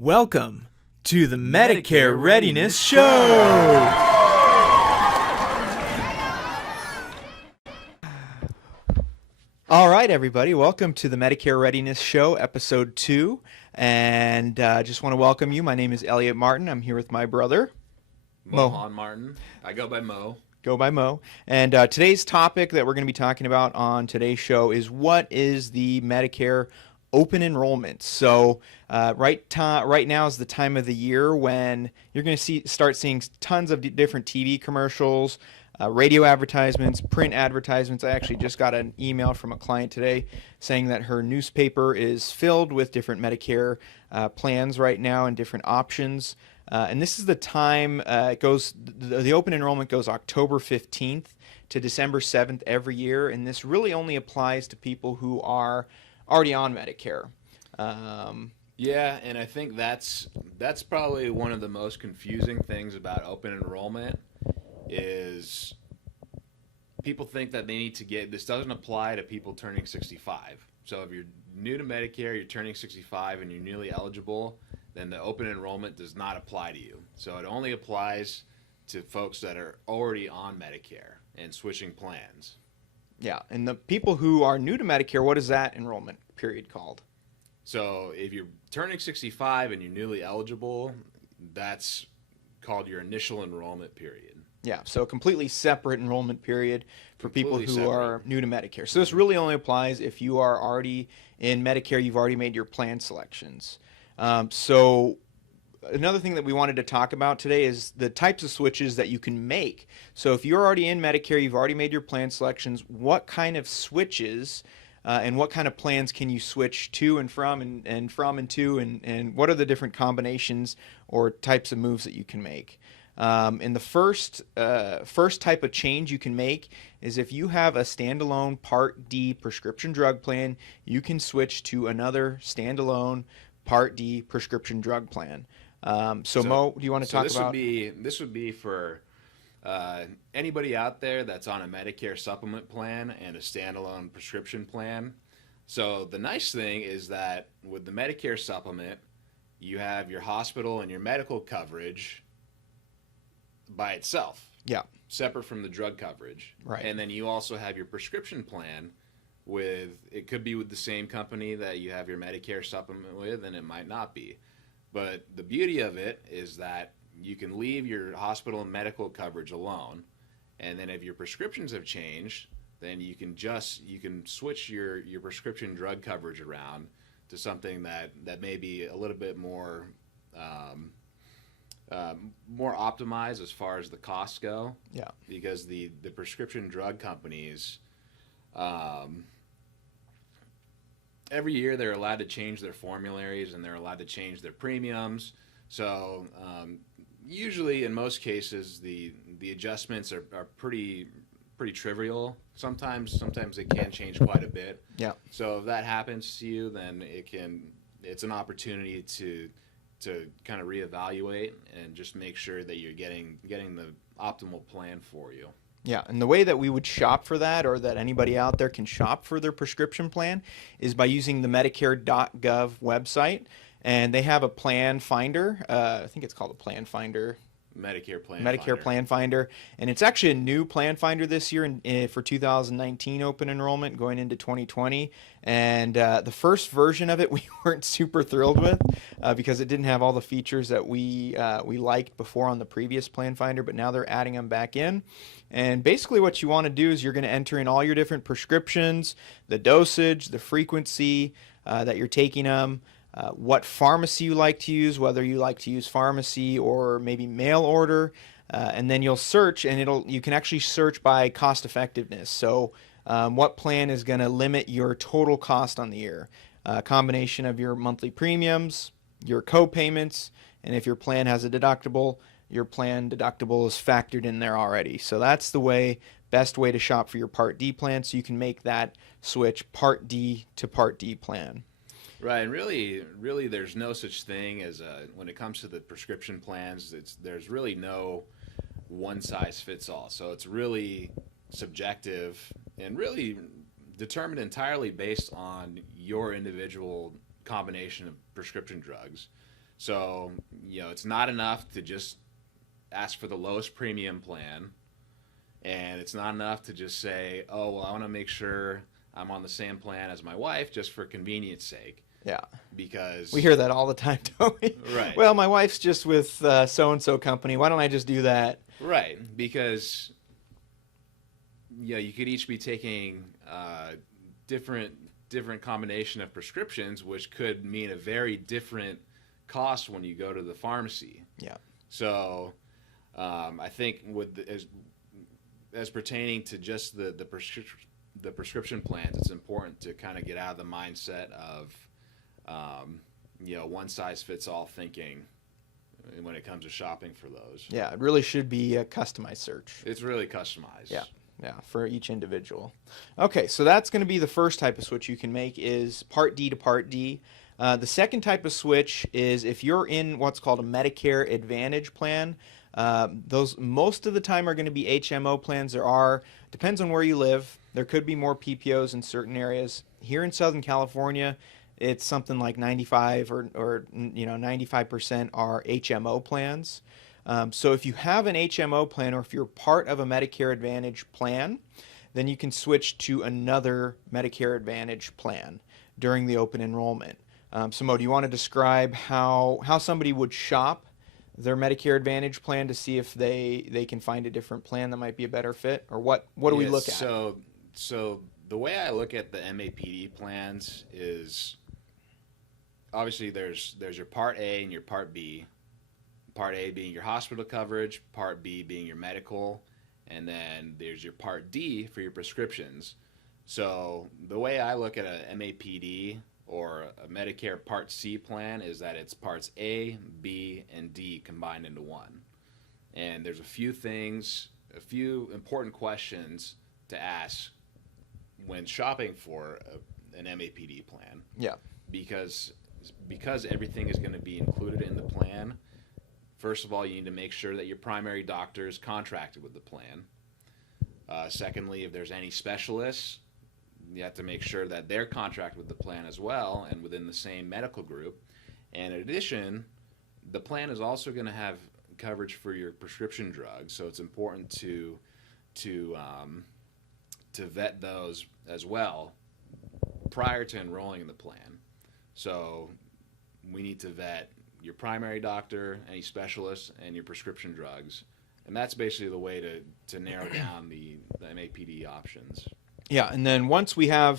Welcome to the Medicare Readiness Show! All right, everybody, welcome to the Medicare Readiness Show, Episode 2. And just want to welcome you. My name is Elliot Martin. I'm here with my brother, Mohan Martin. I go by Mo. Go by Mo. And today's topic that we're going to be talking about on today's show is what is the Medicare Open Enrollment. So right now is the time of the year when you're going to start seeing tons of different TV commercials, radio advertisements, print advertisements. I actually just got an email from a client today saying that her newspaper is filled with different Medicare plans right now and different options. And this is the time the open enrollment goes October 15th to December 7th every year, and this really only applies to people who are already on Medicare. Yeah, and I think that's probably one of the most confusing things about open enrollment is people think that they need to get, this doesn't apply to people turning 65. So if you're new to Medicare, you're turning 65 and you're newly eligible, then the open enrollment does not apply to you. So it only applies to folks that are already on Medicare and switching plans. Yeah, and the people who are new to Medicare, what is that enrollment period called? So if you're turning 65 and you're newly eligible, that's called your initial enrollment period. Yeah, so a completely separate enrollment period for people who are new to Medicare. So this Mm-hmm. really only applies if you are already in Medicare, you've already made your plan selections. So another thing that we wanted to talk about today is the types of switches that you can make. So if you're already in Medicare, you've already made your plan selections, what kind of switches and what kind of plans can you switch to and from and to, and what are the different combinations or types of moves that you can make? And the first type of change you can make is if you have a standalone Part D prescription drug plan, you can switch to another standalone Part D prescription drug plan. So Mo, do you want to talk about? This would be for anybody out there that's on a Medicare Supplement plan and a standalone prescription plan. So the nice thing is that with the Medicare Supplement, you have your hospital and your medical coverage by itself. Yeah. Separate from the drug coverage. Right. And then you also have your prescription plan it could be with the same company that you have your Medicare Supplement with, and it might not be. But the beauty of it is that you can leave your hospital and medical coverage alone, and then if your prescriptions have changed, then you can switch your prescription drug coverage around to something that may be a little bit more optimized as far as the costs go. Yeah. Because the prescription drug companies, every year they're allowed to change their formularies and they're allowed to change their premiums. So usually, in most cases, the adjustments are pretty trivial. Sometimes they can change quite a bit. Yeah. So if that happens to you, then it's an opportunity to kind of reevaluate and just make sure that you're getting the optimal plan for you. Yeah, and the way that we would shop for that, or that anybody out there can shop for their prescription plan, is by using the Medicare.gov website, and they have a plan finder. I think it's called a plan finder. Medicare Plan Finder, and it's actually a new plan finder this year for 2019 open enrollment going into 2020. And the first version of it we weren't super thrilled with because it didn't have all the features that we liked before on the previous plan finder, but now they're adding them back in. And basically what you want to do is you're going to enter in all your different prescriptions, the dosage, the frequency that you're taking them, what pharmacy you like to use, whether you like to use pharmacy or maybe mail order, and then you'll search, and you can actually search by cost effectiveness. So what plan is going to limit your total cost on the year? A combination of your monthly premiums, your co-payments, and if your plan has a deductible, your plan deductible is factored in there already. So that's the best way to shop for your Part D plan, so you can make that switch Part D to Part D plan. Right, and really, there's no such thing as when it comes to the prescription plans. There's really no one size fits all. So it's really subjective and really determined entirely based on your individual combination of prescription drugs. So, it's not enough to just ask for the lowest premium plan, and it's not enough to just say, oh, well, I want to make sure I'm on the same plan as my wife just for convenience sake. Yeah. Because we hear that all the time, don't we? Right. Well, my wife's just with so-and-so company. Why don't I just do that? Right. Because, you could each be taking different combination of prescriptions, which could mean a very different cost when you go to the pharmacy. Yeah. So, I think as pertaining to just the prescription plans, it's important to kind of get out of the mindset of one size fits all thinking when it comes to shopping for those. Yeah, it really should be a customized search. It's really customized. Yeah, for each individual. Okay, so that's going to be the first type of switch you can make is Part D to Part D. The second type of switch is if you're in what's called a Medicare Advantage plan. Those most of the time are going to be HMO plans. Depends on where you live. There could be more PPOs in certain areas. Here in Southern California, it's something like 95 or 95% are HMO plans. So if you have an HMO plan or if you're part of a Medicare Advantage plan, then you can switch to another Medicare Advantage plan during the open enrollment. So Mo, do you want to describe how somebody would shop their Medicare Advantage plan to see if they can find a different plan that might be a better fit? Or what do we look at? So the way I look at the MAPD plans is obviously there's your Part A and your Part B. Part A being your hospital coverage, Part B being your medical, and then there's your Part D for your prescriptions. So the way I look at a MAPD or a Medicare Part C plan is that it's Parts A, B, and D combined into one. And there's a few important questions to ask when shopping for an MAPD plan. Yeah. Because everything is going to be included in the plan. First of all, you need to make sure that your primary doctor is contracted with the plan. Secondly, if there's any specialists, you have to make sure that they're contracted with the plan as well and within the same medical group. And in addition, the plan is also going to have coverage for your prescription drugs, so it's important to vet those as well prior to enrolling in the plan. So we need to vet your primary doctor, any specialists, and your prescription drugs. And that's basically the way to narrow down the MAPD options. Yeah, and then once we kind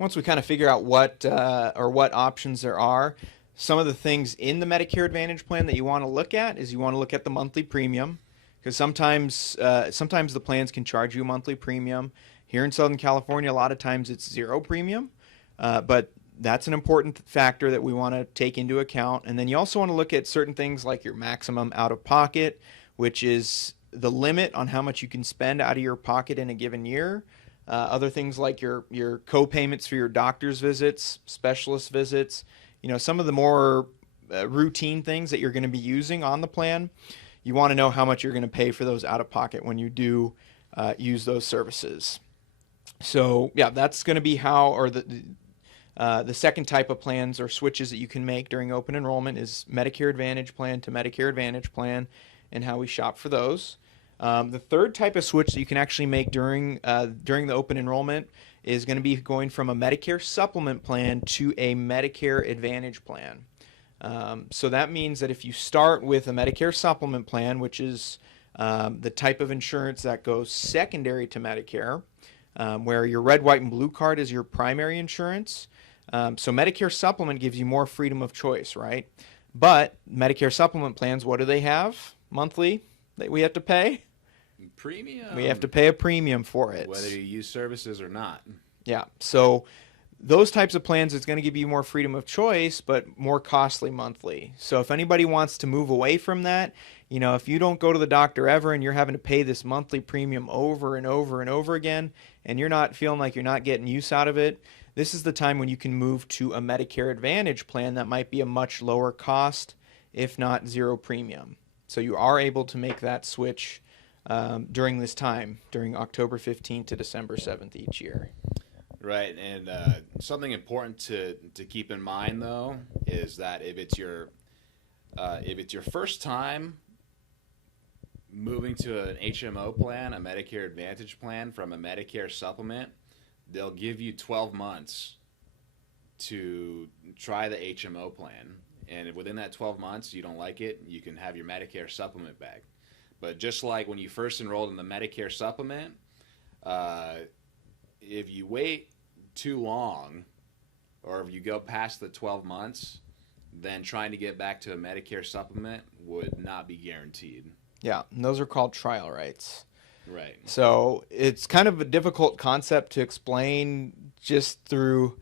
of figure out what options there are, some of the things in the Medicare Advantage plan that you want to look at is you want to look at the monthly premium, because sometimes the plans can charge you a monthly premium. Here in Southern California, a lot of times it's zero premium, but that's an important factor that we want to take into account. And then you also want to look at certain things like your maximum out-of-pocket, which is the limit on how much you can spend out of your pocket in a given year. Other things like your co-payments for your doctor's visits, specialist visits, some of the more routine things that you're going to be using on the plan. You want to know how much you're going to pay for those out-of-pocket when you do use those services. So yeah, that's going to be the second type of plans or switches that you can make during open enrollment is Medicare Advantage plan to Medicare Advantage plan and how we shop for those. The third type of switch that you can actually make during the open enrollment is going to be going from a Medicare Supplement plan to a Medicare Advantage plan. So that means that if you start with a Medicare Supplement plan, which is the type of insurance that goes secondary to Medicare, where your red, white, and blue card is your primary insurance. So Medicare Supplement gives you more freedom of choice, right? But Medicare Supplement plans, what do they have monthly that we have to pay? Premium. We have to pay a premium for it. Whether you use services or not. Yeah. So those types of plans is going to give you more freedom of choice, but more costly monthly. So if anybody wants to move away from that, if you don't go to the doctor ever and you're having to pay this monthly premium over and over and over again, and you're not feeling like you're not getting use out of it, this is the time when you can move to a Medicare Advantage plan that might be a much lower cost, if not zero premium. So you are able to make that switch during this time, during October 15th to December 7th each year. Right, and something important to keep in mind, though, is that if it's your If it's your first time moving to an HMO plan, a Medicare Advantage plan from a Medicare Supplement, they'll give you 12 months to try the HMO plan. And if within that 12 months you don't like it, you can have your Medicare Supplement back. But just like when you first enrolled in the Medicare Supplement, if you wait too long or if you go past the 12 months, then trying to get back to a Medicare Supplement would not be guaranteed. Yeah, and those are called trial rights. Right. So it's kind of a difficult concept to explain just through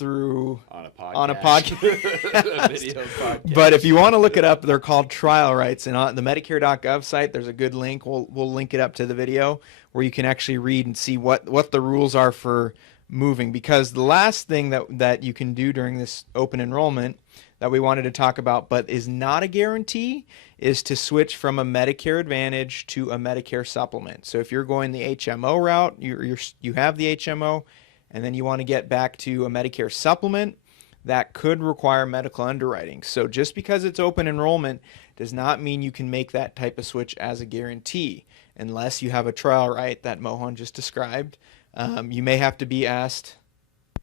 On a podcast. on a podcast. A video podcast. But if you want to look it up, they're called trial rights. And on the Medicare.gov site, there's a good link. We'll link it up to the video where you can actually read and see what the rules are for moving. Because the last thing that you can do during this open enrollment that we wanted to talk about, but is not a guarantee, is to switch from a Medicare Advantage to a Medicare Supplement. So if you're going the HMO route, you have the HMO, and then you want to get back to a Medicare Supplement, that could require medical underwriting. So just because it's open enrollment does not mean you can make that type of switch as a guarantee, unless you have a trial right that Mohan just described. You may have to be asked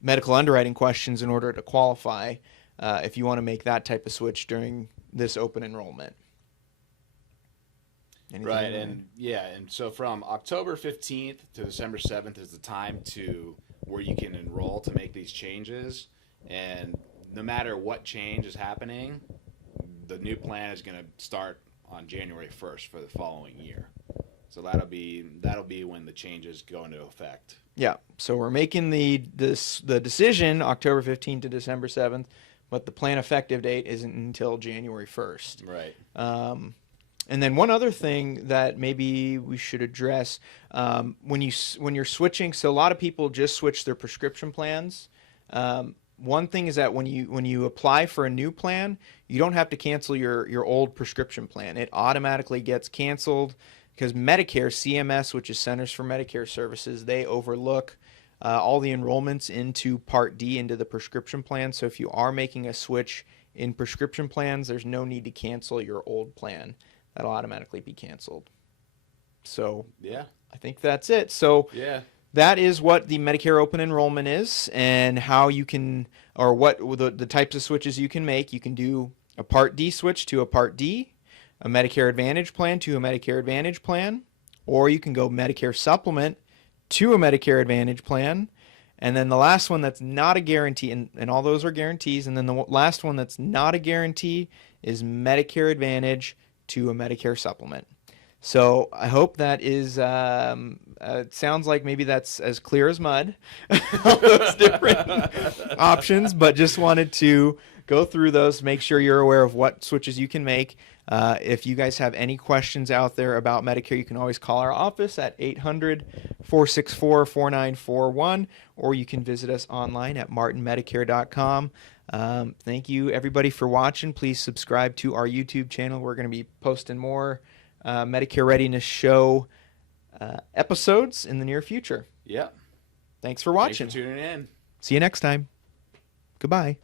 medical underwriting questions in order to qualify if you want to make that type of switch during this open enrollment. Anything Right, and so from October 15th to December 7th is the time where you can enroll to make these changes. And no matter what change is happening, the new plan is going to start on January 1st for the following year. So that'll be when the changes go into effect. Yeah, so we're making the decision October 15th to December 7th, but the plan effective date isn't until January 1st. Right. And then one other thing that maybe we should address, when you're switching, so a lot of people just switch their prescription plans. One thing is that when you apply for a new plan, you don't have to cancel your old prescription plan. It automatically gets canceled because Medicare, CMS, which is Centers for Medicare Services, they overlook all the enrollments into Part D, into the prescription plan. So if you are making a switch in prescription plans, there's no need to cancel your old plan. That'll automatically be canceled. So Yeah. I think that's it. So Yeah. that is what the Medicare Open Enrollment is, and how you can, or what the types of switches you can make. You can do a Part D switch to a Part D, a Medicare Advantage plan to a Medicare Advantage plan, or you can go Medicare Supplement to a Medicare Advantage plan. And then the last one that's not a guarantee, and all those are guarantees, and then the last one that's not a guarantee is Medicare Advantage to a Medicare Supplement. So I hope that is, it sounds like maybe that's as clear as mud, all those different options, but just wanted to go through those, make sure you're aware of what switches you can make. If you guys have any questions out there about Medicare, you can always call our office at 800-464-4941, or you can visit us online at martinmedicare.com. Thank you, everybody, for watching. Please subscribe to our YouTube channel. We're going to be posting more Medicare Readiness Show episodes in the near future. Yep. Thanks for watching. Thanks for tuning in. See you next time. Goodbye.